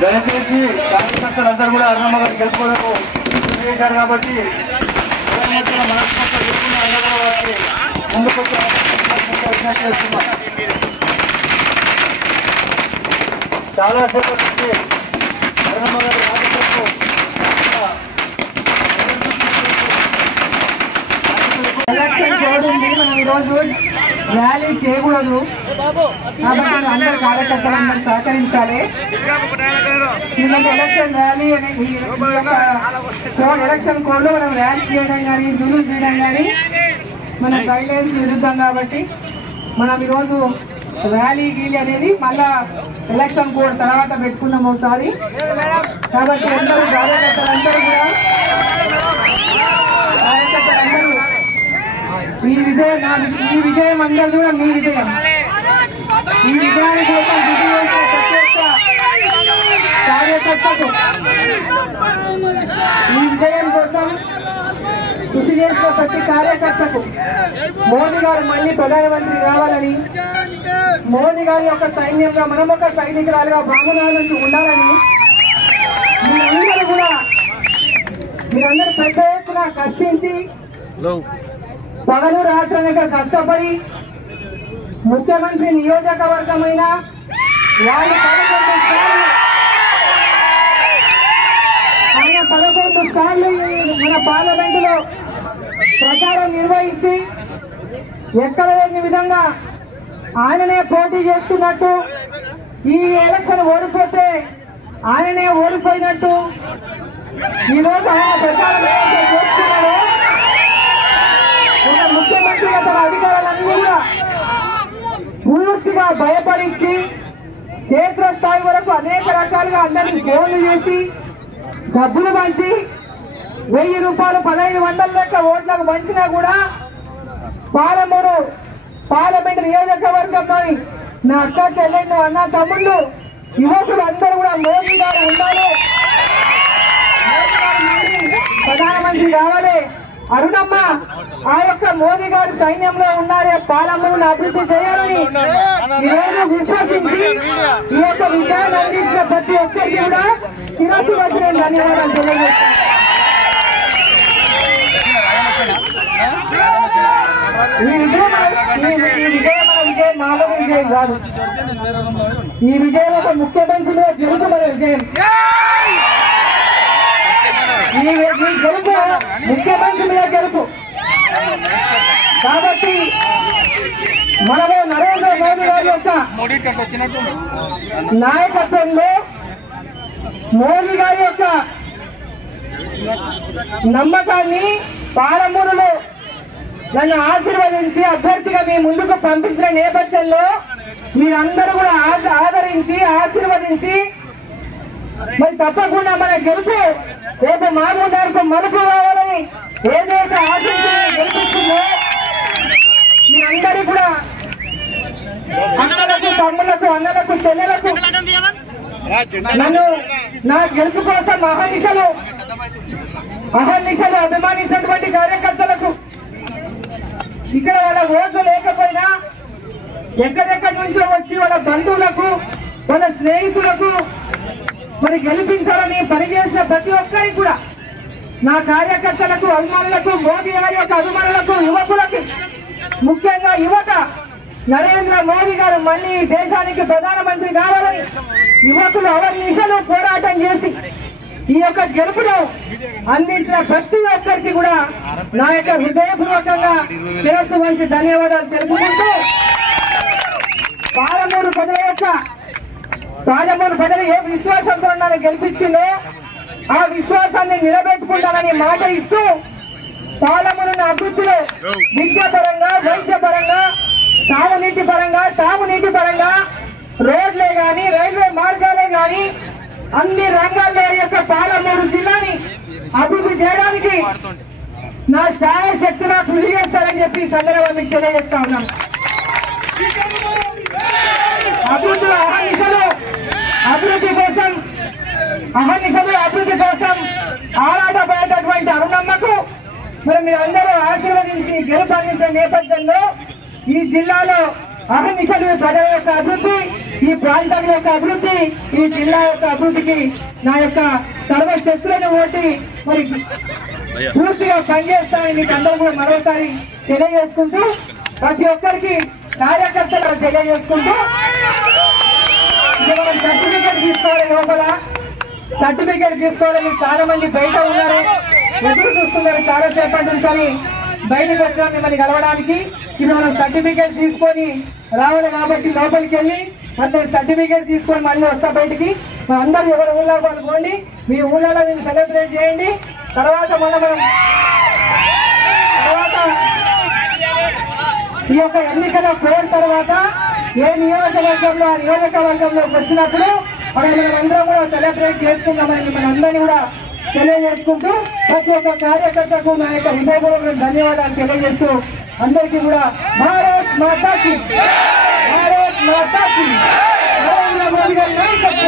దయచేసి కార్యకర్తలందరూ కూడా అరుణమ్మ గారు గెలుపుకోవడానికి చేశారు కాబట్టి మనస్ఫూర్తిగా చెప్పుకున్న అందరూ వారికి ముందుకు విజ్ఞప్తి చేస్తున్నాం. చాలా సేపు నుంచి అరుణమ్మ గారి రాజకీయాలకు ఎలక్షన్ కోడ్ ఉంది. మనం ఈరోజు ర్యాలీ చేయకూడదు కాబట్టి అందరు కార్యకర్తలందరూ సహకరించాలి. ఎందుకంటే ఎలక్షన్ ర్యాలీ అనే ఎలక్షన్ కోడ్ లో మనం ర్యాలీ చేయడం కానీ జులుస్ చేయడం కానీ మన గైడ్ లైన్స్ విరుద్ధం కాబట్టి మనం ఈరోజు ర్యాలీ గీలీ అనేది మళ్ళా ఎలక్షన్ కోడ్ తర్వాత పెట్టుకున్నాం ఒకసారి. కాబట్టి అందరూ కార్యకర్తలందరూ కూడా ఈ విజయం అందరూ కూడా మీ విజయం. ఈ విజయాన్ని కోసం కృషి చేసే ప్రతి ఒక్క కార్యకర్తకు, ఈ విజయం కోసం కృషి చేసిన ప్రతి కార్యకర్తకు మోదీ గారు మళ్ళీ ప్రధానమంత్రి కావాలని, మోదీ గారి యొక్క సైన్యంగా మనం ఒక సైనికురాలుగా బ్రాహ్మణాల నుంచి ఉండాలని మీరందరూ పెద్ద ఎత్తున కష్టించి పగలు రాత్రనగా కష్టపడి ముఖ్యమంత్రి నియోజకవర్గమైన వాళ్ళు 11 సార్లు మన పార్లమెంటులో ప్రచారం నిర్వహించి ఎక్కడ లేని విధంగా ఆయననే పోటీ చేస్తున్నట్టు, ఈ ఎలక్షన్ ఓడిపోతే ఆయననే ఓడిపోయినట్టు ఈరోజు ఆయన ప్రచారం చేస్తున్నాడు. ఒక ముఖ్యమంత్రి తన అధికారులన్నీ కూడా పూర్తిగా భయపడించి క్షేత్రస్థాయి వరకు అనేక రకాలుగా అందరినీ ఫోన్లు చేసి డబ్బులు పంచి 1000 రూపాయలు 1500 లెక్క ఓట్లకు పంచినా కూడా పాలమూరు పార్లమెంట్ నియోజకవర్గంలోని నా అక్క చెల్లెళ్ళు అన్న తమ్ముళ్ళు యువకులు అందరూ కూడా మోదీ గారు ఉండాలి, ప్రధానమంత్రి కావాలి, అరుణమ్మ ఆ యొక్క మోదీ గారి సైన్యంలో ఉన్నారే పాలమూరును అభివృద్ధి చేయాలని ఈరోజు విశ్వసించి ఈ యొక్క విజయాన్ని అందించిన ప్రతి ఒక్కరికి కూడా శిరస్సు వచ్చిన ధన్యవాదాలు తెలియజేస్తాను. ఈ విజయం మన విజయం మామూలు విజయం కాదు. ఈ విజయం ఒక ముఖ్యమంత్రి మీద జరుగుతున్న విజయం. ఈ గెలుపు ముఖ్యమంత్రి మీద గెలుపు కాబట్టి మనము నరేంద్ర మోదీ గారి యొక్క నాయకత్వంలో మోదీ గారి యొక్క నమ్మకాన్ని పాలమూరులో నన్ను ఆశీర్వదించి అభ్యర్థిగా మీ ముందుకు పంపించిన నేపథ్యంలో మీరందరూ కూడా ఆదరించి ఆశీర్వదించి మరి తప్పకుండా మన గెలుపు రేపు మామూలు మలుపు కావాలని ఏదైతే ఆశించి గెలిపిస్తుందో మీ అందరికీ కూడా అన్నలకు తమ్ముళ్లకు అన్నలకు చెల్లెలకు నన్ను నా గెలుపు కోసం అహర్నిశలు అభిమానించినటువంటి కార్యకర్తలకు ఇక్కడ వాళ్ళ ఓట్లు లేకపోయినా ఎక్కడెక్కడి నుంచో వచ్చి వాళ్ళ బంధువులకు వాళ్ళ స్నేహితులకు మరి గెలిపించాలని పనిచేసిన ప్రతి ఒక్కరికి కూడా నా కార్యకర్తలకు అభిమానులకు మోదీ గారి యొక్క అభిమానులకు యువకులకు ముఖ్యంగా యువత నరేంద్ర మోదీ గారు మళ్ళీ దేశానికి ప్రధానమంత్రి కావాలని యువకులు అవర్నిశలు పోరాటం చేసి ఈ యొక్క గెలుపును అందించిన ప్రతి ఒక్కరికి కూడా నా యొక్క హృదయపూర్వకంగా శిరస్సు వంచి ధన్యవాదాలు తెలుపుకుంటూ పాలమూరు ప్రజలు ఏ విశ్వాసంతో నన్ను గెలిపించిందో ఆ విశ్వాసాన్ని నిలబెట్టుకుంటానని మాట ఇస్తూ పాలమూరుని అభివృద్ధిలో విద్యాపరంగా వైద్యపరంగా తాగునీటి పరంగా రోడ్లే గాని రైల్వే మార్గాలే గాని అన్ని రంగాల్లో యొక్క పాలమూరు జిల్లాని అభివృద్ధి చేయడానికి నా శాయశక్తిగా కృషి చేస్తారని చెప్పి సందర్భంగా మీకు తెలియజేస్తా ఉన్నాను. అభివృద్ధి కోసం ఆరాటపడేటటువంటి అరుణమ్మకు మరి మీరందరూ ఆశీర్వదించి గెలుపు అందించే నేపథ్యంలో ఈ జిల్లాలో అహర్నిశలు ప్రజల యొక్క అభివృద్ధి, ఈ ప్రాంతం యొక్క అభివృద్ధి, ఈ జిల్లా యొక్క అభివృద్ధికి నా యొక్క సర్వశక్తులను ఓటి మరి పూర్తిగా పనిచేస్తానని మీకు అందరూ కూడా మరోసారి తెలియజేసుకుంటూ, ప్రతి ఒక్కరికి కార్యకర్తలు తెలియజేసుకుంటూ, మనం సర్టిఫికేట్ తీసుకోవాలి. లోపల సర్టిఫికేట్ తీసుకోవాలని చాలా మంది బయట ఉన్నారు, ఎదురు చూస్తున్నారు చాలా సేపటి నుంచి. బయటకు వచ్చాం మిమ్మల్ని కలవడానికి. ఇప్పుడు మనం సర్టిఫికేట్ తీసుకొని రావాలి కాబట్టి లోపలికి వెళ్ళి అంటే సర్టిఫికేట్ తీసుకొని మళ్ళీ వస్తా బయటికి. అందరూ ఎవరు ఊళ్ళో పాల్గొండి, మీ ఊళ్ళలో మీరు సెలబ్రేట్ చేయండి. తర్వాత మనం ఈ యొక్క ఎన్నికల కోర్ తర్వాత ఏ నియోజకవర్గంలో ఆ నియోజకవర్గంలోకి వచ్చినప్పుడు మనందరం కూడా సెలబ్రేట్ చేసుకుందామని మనందరినీ కూడా తెలియజేసుకుంటూ, ప్రతి ఒక్క కార్యకర్తకు నా యొక్క హృదయపూర్వక ధన్యవాదాలు తెలియజేస్తూ అందరికీ కూడా భారత్ మాతాకి, భారత్ మాతాకి, నరేంద్ర మోదీ గారి నాయకత్వం.